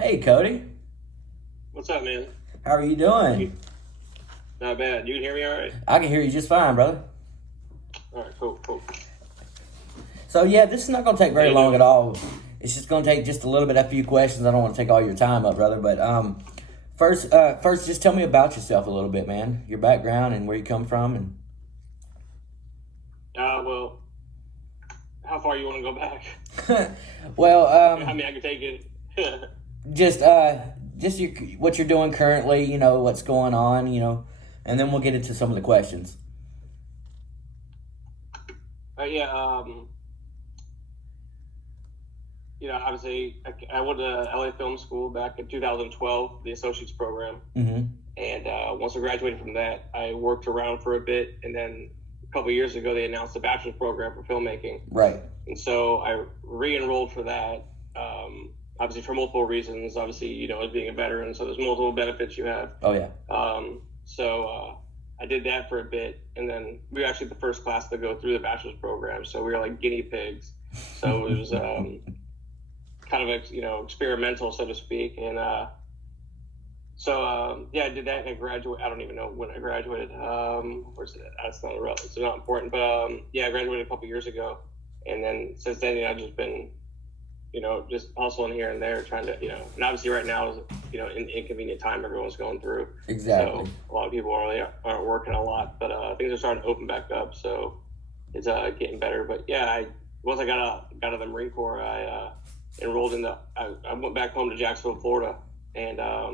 Hey, Cody. What's up, man? How are you doing? Not bad. You can hear me all right? I can hear you just fine, brother. All right, cool. So, yeah, this is not going to take How very you long at doing? all. It's just going to take just a little bit, a few questions. I don't want to take all your time up, brother. But first, just tell me about yourself a little bit, man. Your background and where you come from. Well, how far you want to go back? Well, I mean, I can take it. just what you're doing currently, what's going on, and then we'll get into some of the questions. Yeah, obviously, I went to LA Film School back in 2012, the associate's program. Mm-hmm. And once I graduated from that, I worked around for a bit. And then a couple of years ago, they announced the bachelor's program for filmmaking. Right. And so I re-enrolled for that, obviously for multiple reasons. Obviously, as being a veteran, so there's multiple benefits you have. Oh, yeah. So I did that for a bit, and then we were actually the first class to go through the bachelor's program. So we were like guinea pigs. So it was kind of experimental, so to speak. And I did that, and I graduated. I don't even know when I graduated. Where's it? That's not relevant. It's not important. But I graduated a couple years ago, and then since then, I've just been, just hustling here and there, trying to, and obviously right now is, an inconvenient time everyone's going through. Exactly. So a lot of people aren't working a lot, but things are starting to open back up, so it's getting better. But yeah, once I got out of the Marine Corps, I enrolled in I went back home to Jacksonville, Florida, and I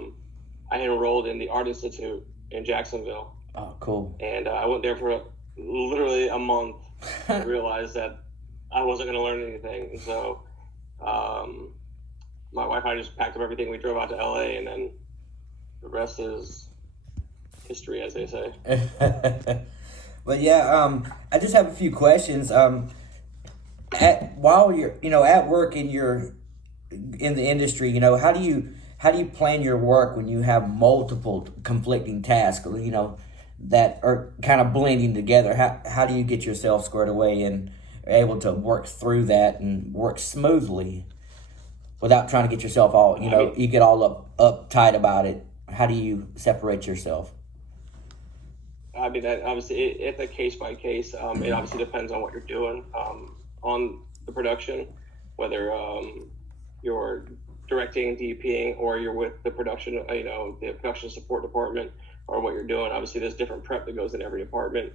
enrolled in the Art Institute in Jacksonville. Oh, cool. And I went there for literally a month. I realized that I wasn't going to learn anything. And so my wife and I just packed up everything. We drove out to LA, and then the rest is history, as they say. But yeah, I just have a few questions. While you're, at work and you're in the industry, how do you plan your work when you have multiple conflicting tasks, that are kind of blending together? How do you get yourself squared away and able to work through that and work smoothly without trying to get yourself all, you get all uptight about it? How do you separate yourself? I mean, obviously, it's a case by case. It obviously depends on what you're doing on the production, whether you're directing, DPing, or you're with the production, the production support department, or what you're doing. Obviously, there's different prep that goes in every department.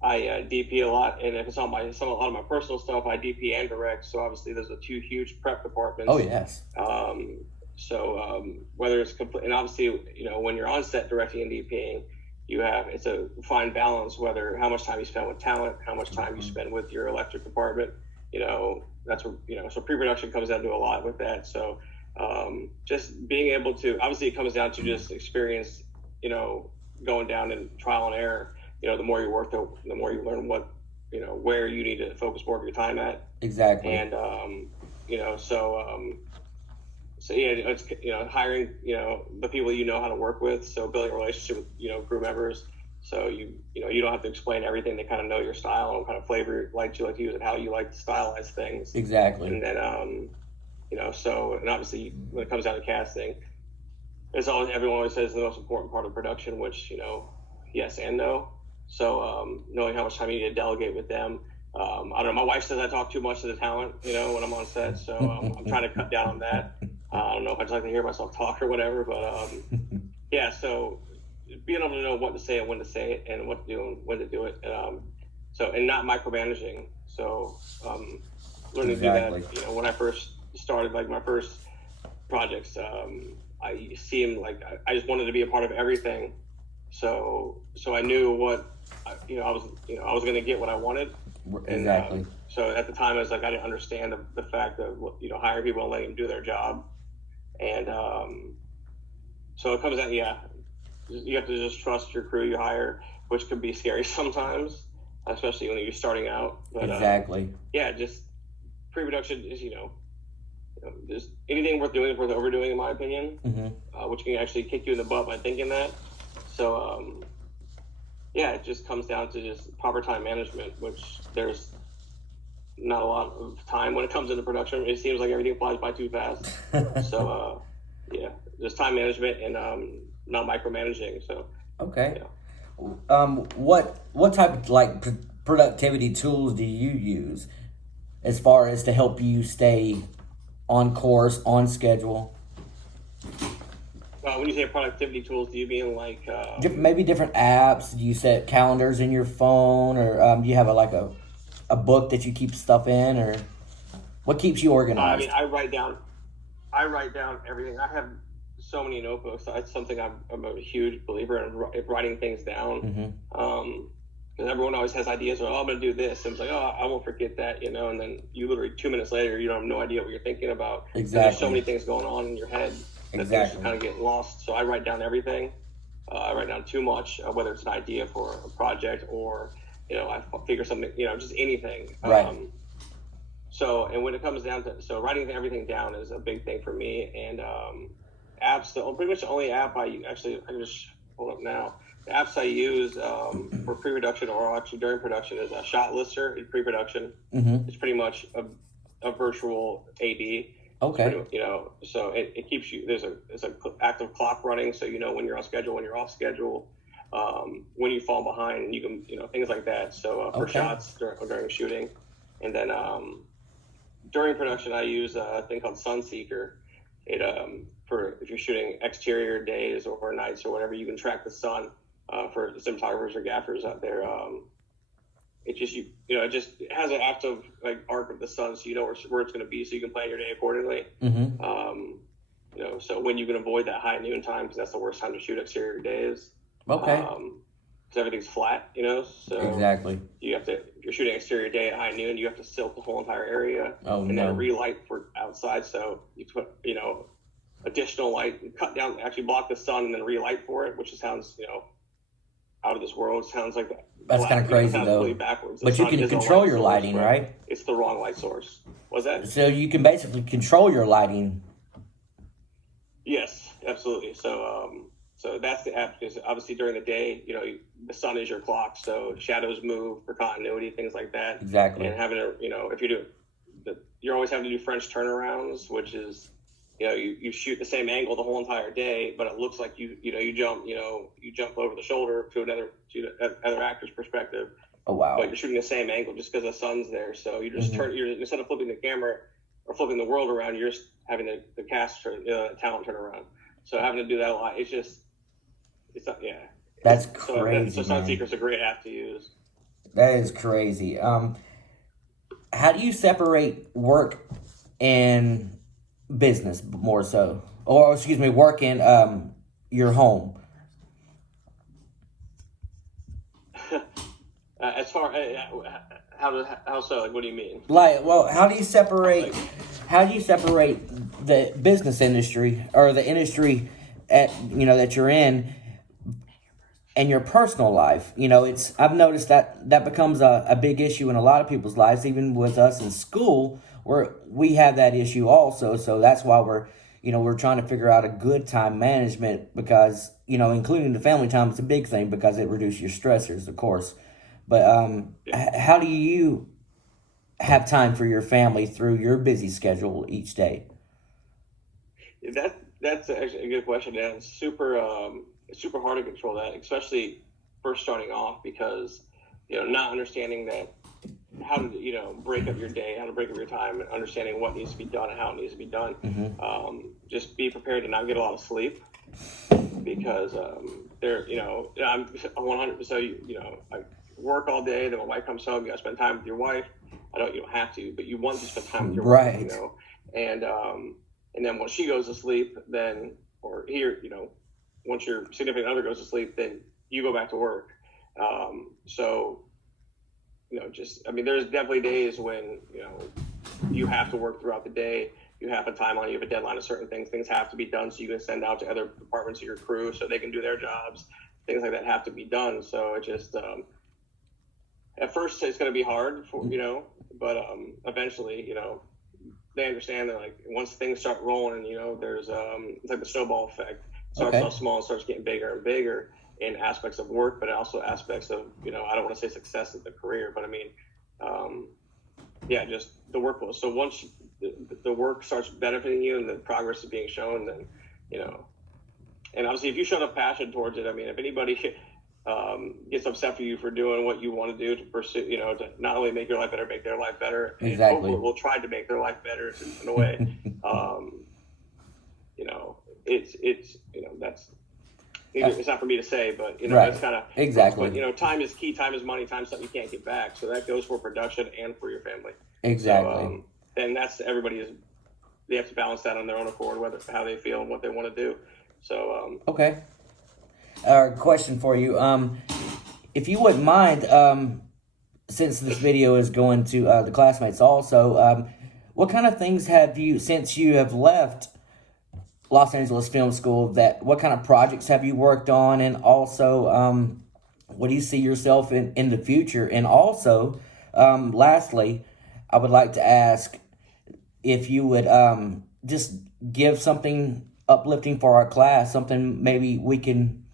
I DP a lot, and if it's on a lot of my personal stuff, I DP and direct. So obviously, there's the two huge prep departments. Oh, yes. Whether it's complete, and obviously, when you're on set directing and DPing, it's a fine balance, whether how much time you spend with talent, how much time you spend with your electric department. That's where, so pre-production comes down to a lot with that. So just being able to, obviously it comes down to just experience, going down and trial and error. The more you work, the more you learn what, where you need to focus more of your time at. Exactly. And, so yeah, it's, hiring, the people how to work with. So building a relationship with, crew members. So you don't have to explain everything. They kind of know your style and what kind of flavor you like to use and how you like to stylize things. Exactly. And then, and obviously when it comes down to casting, everyone always says the most important part of production, which, yes and no. So knowing how much time you need to delegate with them. I don't know. My wife says I talk too much to the talent, when I'm on set. So I'm trying to cut down on that. I don't know if I just like to hear myself talk or whatever, but yeah. So being able to know what to say and when to say it, and what to do and when to do it, and not micromanaging. So learning Exactly. to do that. When I first started, like my first projects, I seemed like I just wanted to be a part of everything. So I knew what I was going to get what I wanted. Exactly. And, so at the time, I was like, I didn't understand the fact of hiring people and letting them do their job, and so it comes down, you have to just trust your crew you hire, which can be scary sometimes, especially when you're starting out. But Exactly. Just pre-production is just anything worth doing is worth overdoing, in my opinion. Mm-hmm. Which can actually kick you in the butt by thinking that. So it just comes down to just proper time management, which there's not a lot of time when it comes into production. It seems like everything flies by too fast. So yeah, just time management and not micromanaging. So Okay. yeah. What type of like productivity tools do you use as far as to help you stay on course, on schedule? When you say productivity tools, do you mean like Maybe different apps. Do you set calendars in your phone, or do you have a book that you keep stuff in, or what keeps you I mean, organized? I write down everything. I have so many notebooks. That's something I'm a huge believer in writing things down. Mm-hmm. Because everyone always has ideas. Oh, I'm going to do this. And it's like, oh, I won't forget that, you know. And then you literally 2 minutes later, you don't have no idea what you're thinking about. There's so many Exactly. things going on in your head that things just Exactly. kind of get lost. So I write down everything. I write down too much, whether it's an idea for a project or, I figure something, just anything. Right. And when it comes down to, so writing everything down is a big thing for me. And apps, pretty much the only app I can just pull up now. The apps I use for pre-production or actually during production is a Shot Lister in pre-production. Mm-hmm. It's pretty much a virtual AD. Okay. So it keeps you, there's an active clock running, so you know when you're on schedule, when you're off schedule, when you fall behind, you can, things like that. So for Okay. shots during shooting. And then during production, I use a thing called Sunseeker. It for if you're shooting exterior days or nights or whatever, you can track the sun for the cinematographers or gaffers out there. It just it just has an active like arc of the sun, so you know where it's going to be, so you can plan your day accordingly. Mm-hmm. So when you can avoid that high noon time, because that's the worst time to shoot exterior days. Okay. Because everything's flat, so Exactly. you have to, if you're shooting exterior day at high noon, you have to silt the whole entire area and no. then relight for outside. So you put, additional light and cut down, actually block the sun and then relight for it, which sounds, out of this world. It sounds like That's kind of crazy sounds though. completely backwards. The But you sun can is a control light your source, lighting, but right? It's the wrong light source. Was that? So you can basically control your lighting. Yes, absolutely. So that's the app, because obviously during the day, the sun is your clock, so shadows move for continuity, things like that. Exactly. And having if you do, you're always having to do French turnarounds, which is, you shoot the same angle the whole entire day, but it looks like you jump over the shoulder to another actor's perspective. Oh wow. But you're shooting the same angle just because the sun's there. So you just instead of flipping the camera or flipping the world around, you're just having the cast talent turn around. So having to do that a lot, it's not, yeah. That's crazy. So Sunseeker's a great app to use. That is crazy. How do you separate work and business more so, or excuse me, work and your home? As far how so? Like, what do you mean? Like, well, how do you separate the business industry or the industry that you're in and your personal life? I've noticed that becomes a big issue in a lot of people's lives, even with us in school, where we have that issue also. So that's why we're trying to figure out a good time management, because including the family time is a big thing because it reduces your stressors, of course. But how do you have time for your family through your busy schedule each day? That's actually a good question, Dan. It's super hard to control that, especially first starting off, because not understanding that how to break up your day, how to break up your time, and understanding what needs to be done and how it needs to be done. Mm-hmm. Just be prepared to not get a lot of sleep, because I'm 100. So I work all day, then my wife comes home, you gotta spend time with your wife. You don't have to, but you want to spend time with your right. wife, and then when she goes to sleep, then or here, once your significant other goes to sleep, then you go back to work. There's definitely days when you have to work throughout the day. You have a timeline, you have a deadline of certain things. Things have to be done, so you can send out to other departments of your crew so they can do their jobs. Things like that have to be done. So it just at first it's going to be hard but eventually they understand that, like, once things start rolling, there's it's like the snowball effect. It starts off small and starts getting bigger and bigger in aspects of work, but also aspects of I don't want to say success of the career, but I mean yeah, just the workflow. So once the work starts benefiting you and the progress is being shown, then, you know, and obviously if you show enough passion towards it, I mean, if anybody gets upset for you for doing what you want to do to pursue, you know, to not only make your life better, make their life better, and Exactly. hopefully we'll try to make their life better in a way. You know, it's you know, that's it's not for me to say, but you know, Right. it's kind of Exactly. But you know, time is key. Time is money. Time is something you can't get back. So that goes for production and for your family. Exactly. So and that's they have to balance that on their own accord, whether how they feel and what they want to do. So Okay. Question for you. If you wouldn't mind, since this video is going to the classmates also, what kind of things have you, since you have left Los Angeles Film School, what kind of projects have you worked on, and also what do you see yourself in the future? And also, lastly, I would like to ask if you would just give something uplifting for our class, something maybe we can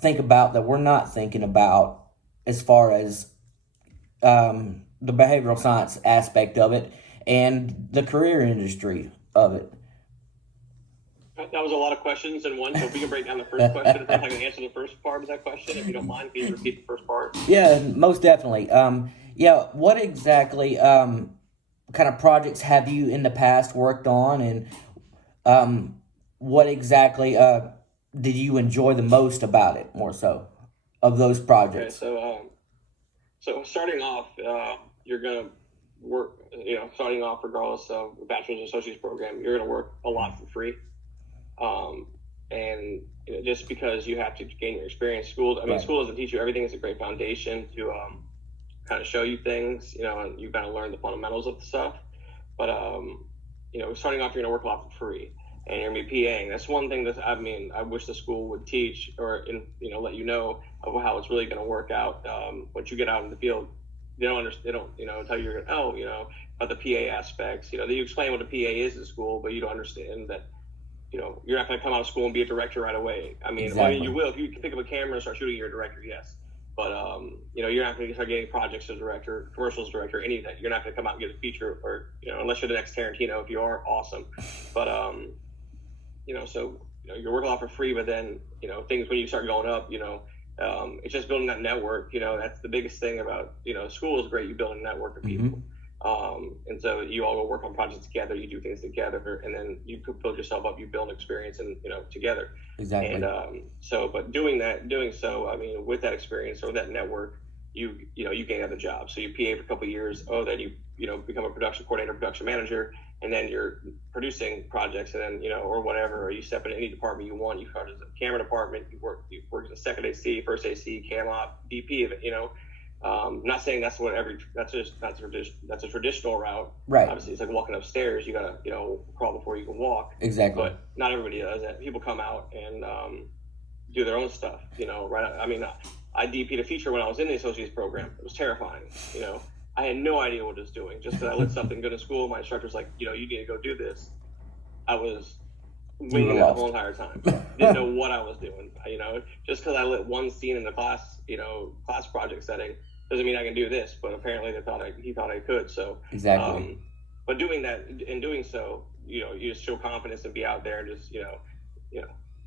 think about that we're not thinking about as far as the behavioral science aspect of it and the career industry of it. that was a lot of questions in one. So if we can break down the first question, if I can answer the first part of that question, if you don't mind, can you repeat the first part? Yeah, most definitely. Yeah, what exactly kind of projects have you in the past worked on, and what exactly did you enjoy the most about it, more so, of those Okay, projects? so starting off, you're gonna work. You know, starting off regardless of the bachelor's and associate's program, you're gonna work a lot for free. And you know, just because you have to gain your experience, Right. school doesn't teach you everything. It's a great foundation to kind of show you things, you know, and you kind of learn the fundamentals of the stuff. But you know, starting off, you're gonna work a lot for free, and you're gonna be PAing. That's one thing that I wish the school would teach, or you know, let you know of how it's really gonna work out once you get out in the field. They don't understand. They don't, you know, tell you, you know, about the PA aspects. You know, they explain what a PA is in school, but you don't understand that, you know, you're not going to come out of school and be a director right away. I mean, Exactly. you will if you pick up a camera and start shooting. You're a director, yes, but you know, you're not going to start getting projects as a director, commercials director, any of that. You're not going to come out and get a feature, or you know, unless you're the next Tarantino. If you are, awesome, but you know, so you know, you're working a lot for free, but then you know, things when you start going up, you know, it's just building that network. You know, that's the biggest thing about, you know, school is great. You build a network of people. And so you all go work on projects together, you do things together, and then you build yourself up, you build experience, and you know, together. Exactly. And but doing so, I mean, with that experience or that network, you know, you gain other jobs. So you PA for a couple of years, then you know, become a production coordinator, production manager, and then you're producing projects, and then, you know, or whatever, or you step in any department you want. You start as a camera department, you work as a second AC, first AC, cam op, DP of it, you know. Not saying that's what that's a traditional route. Right. Obviously, it's like walking upstairs. You gotta, you know, crawl before you can walk. Exactly. But not everybody does that. People come out and do their own stuff. You know, right? I mean, I DP'd a feature when I was in the associate's program. It was terrifying. You know, I had no idea what I was doing. Just because I lit something good in school, my instructor's like, you know, you need to go do this. I was winging it the whole entire time. Didn't know what I was doing. You know, just because I lit one scene in the class, you know, class project setting, doesn't mean I can do this. But apparently, he thought I could. So Exactly. but doing that, in doing so, you know, you just show confidence and be out there and just, you know,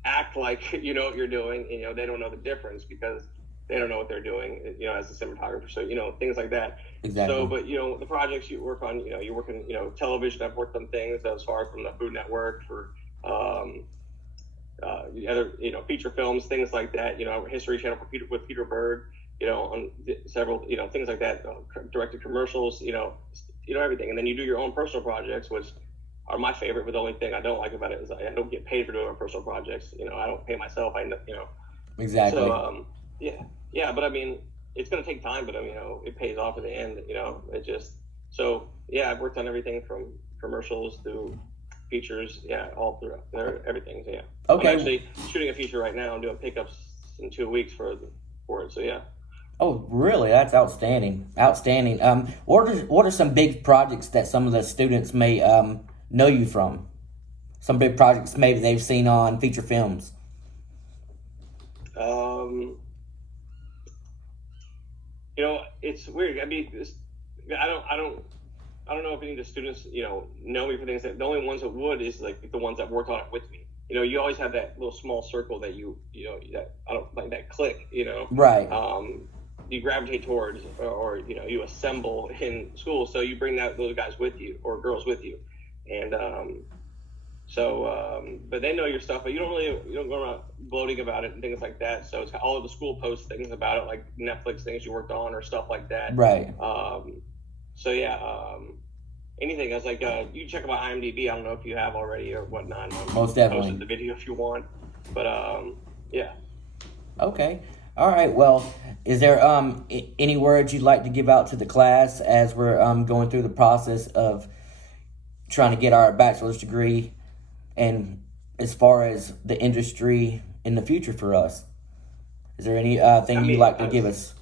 act like you know what you're doing. And, you know, they don't know the difference because they don't know what they're doing, you know, as a cinematographer. So, you know, things like that. Exactly. So, but, you know, the projects you work on, you know, you're working, you know, television. I've worked on things as far from the Food Network for other, you know, feature films, things like that, you know, History Channel with Peter Berg, you know, on several, you know, things like that, directed commercials, you know, everything. And then you do your own personal projects, which are my favorite, but the only thing I don't like about it is I don't get paid for doing my personal projects. You know, I don't pay myself. You know. Exactly. So, yeah, but I mean, it's going to take time, but you know, it pays off in the end, you know, I've worked on everything from commercials to features, all throughout everything. So, yeah. Okay. I'm actually shooting a feature right now. I'm doing pickups in 2 weeks for it. So, yeah. Oh, really? That's outstanding. Outstanding. What are some big projects that some of the students may know you from? Some big projects maybe they've seen on feature films. You know, it's weird. I mean, I don't I don't know if any of the students, know me for things. That the only ones that would is like the ones that worked on it with me. You always have that little small circle that that I don't like that click. Right. You gravitate towards, or you assemble in school. So you bring those guys with you or girls with you, and but they know your stuff, but you don't go around gloating about it and things like that. So it's all of the school posts things about it, like Netflix things you worked on or stuff like that. Right. So yeah, anything. I was like, you check out my IMDb. I don't know if you have already or whatnot. Most definitely. Posted the video if you want, but yeah. Okay. All right. Well, is there any words you'd like to give out to the class as we're going through the process of trying to get our bachelor's degree, and as far as the industry in the future for us? Is there any thing you'd like to give us?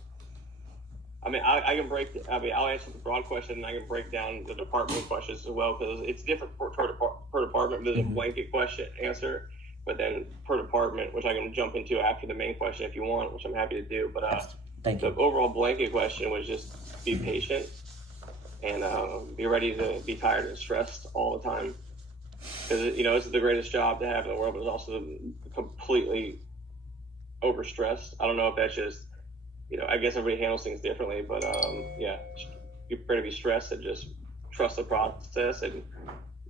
I can I'll answer the broad question, and I can break down the department questions as well, because it's different per department. There's a blanket question answer, but then per department, which I can jump into after the main question if you want, which I'm happy to do. But Thank you. The overall blanket question was just be patient and be ready to be tired and stressed all the time, because this is the greatest job to have in the world, but it's also completely overstressed. I don't know if that's just I guess everybody handles things differently, but yeah, you're prepared to be stressed and just trust the process and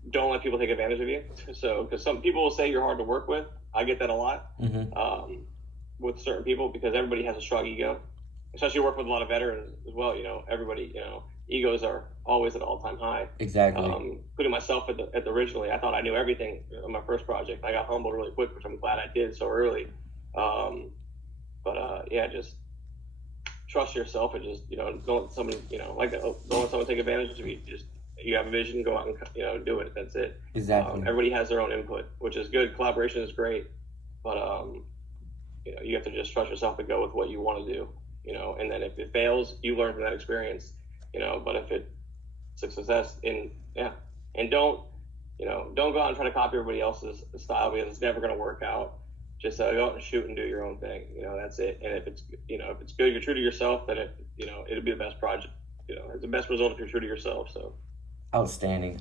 don't let people take advantage of you. So, because some people will say you're hard to work with. I get that a lot with certain people, because everybody has a strong ego, especially work with a lot of veterans as well. Everybody, egos are always at all-time high. Exactly. Including myself at the originally, I thought I knew everything on my first project. I got humbled really quick, which I'm glad I did so early. Yeah, just trust yourself and just don't let somebody don't let someone take advantage of you. Just you have a vision, go out and do it. That's it. Exactly. Everybody has their own input, which is good. Collaboration is great, but you have to just trust yourself and go with what you want to do. And then if it fails, you learn from that experience. But if it's a success, and don't go out and try to copy everybody else's style, because it's never going to work out. Just go out and shoot and do your own thing. That's it. And if it's good, you're true to yourself, then it'll be the best project. It's the best result if you're true to yourself. So outstanding.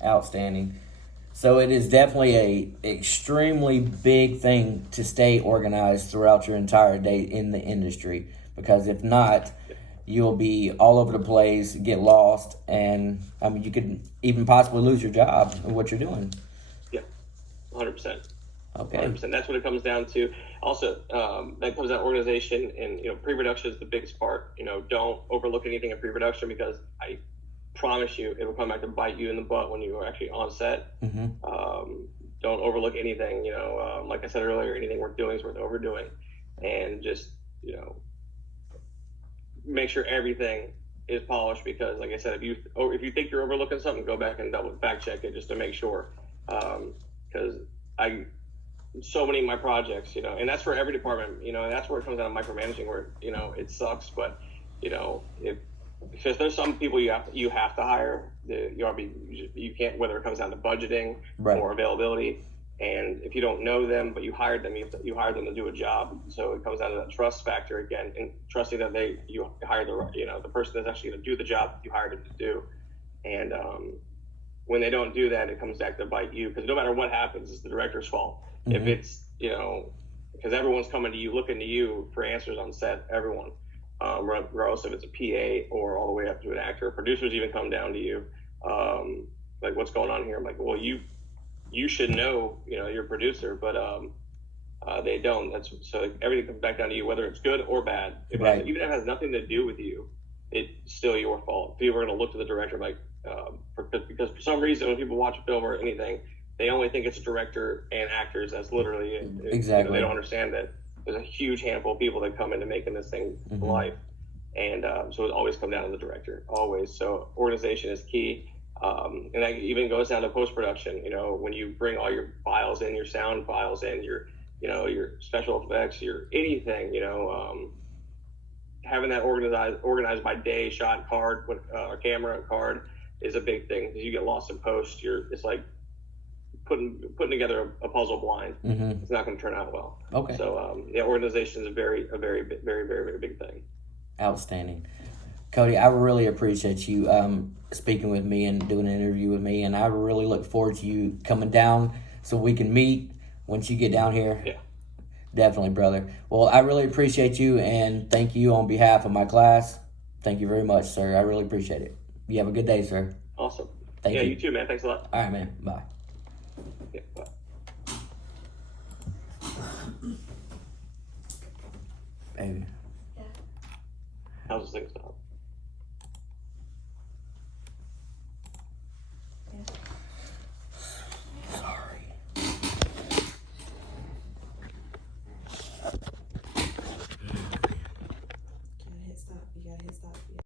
So it is definitely a extremely big thing to stay organized throughout your entire day in the industry, because if not, you'll be all over the place, get lost, and you could even possibly lose your job in what you're doing. Yeah, 100%. Okay. 100%. That's what it comes down to. Also, that comes down to organization, and pre-production is the biggest part. Don't overlook anything in pre-production, because I promise you it will come back to bite you in the butt when you are actually on set. Mm-hmm. Don't overlook anything. Like I said earlier, anything worth doing is worth overdoing, and just make sure everything is polished, because like I said, if you think you're overlooking something, go back and double fact check it just to make sure, because so many of my projects, and that's for every department, and that's where it comes down to micromanaging, where it sucks, but because there's some people you have to hire, you can't, whether it comes down to budgeting or availability, and if you don't know them but you hired them, you hired them to do a job, so it comes down to that trust factor again, and trusting that you hired the person that's actually going to do the job you hired them to do, and when they don't do that, it comes back to bite you, because no matter what happens, it's the director's fault. Mm-hmm. If it's, because everyone's coming to you, looking to you for answers on set, everyone, regardless if it's a PA or all the way up to an actor. Producers even come down to you, like, what's going on here? I'm like, well, you should know, you're a producer, but they don't. So everything comes back down to you, whether it's good or bad. Even if it has nothing to do with you, it's still your fault. People are going to look to the director because for some reason when people watch a film or anything, they only think it's director and actors. That's literally it. Exactly. They don't understand that there's a huge handful of people that come into making this thing life, and so it always comes down to the director, always. So organization is key, and that even goes down to post-production. When you bring all your files in, your sound files in, your special effects, your anything, having that organized by day, shot card, camera card is a big thing, because you get lost in post. It's like putting together a puzzle blind. Mm-hmm. It's not going to turn out well. Okay. So organization is a very, very, very, very big thing. Outstanding. Cody, I really appreciate you speaking with me and doing an interview with me, and I really look forward to you coming down so we can meet once you get down here. Yeah. Definitely, brother. Well, I really appreciate you, and thank you on behalf of my class. Thank you very much, sir. I really appreciate it. You have a good day, sir. Awesome. Thank you. You too, man. Thanks a lot. All right, man. Bye. Yeah, bye. Baby. How's this thing stop?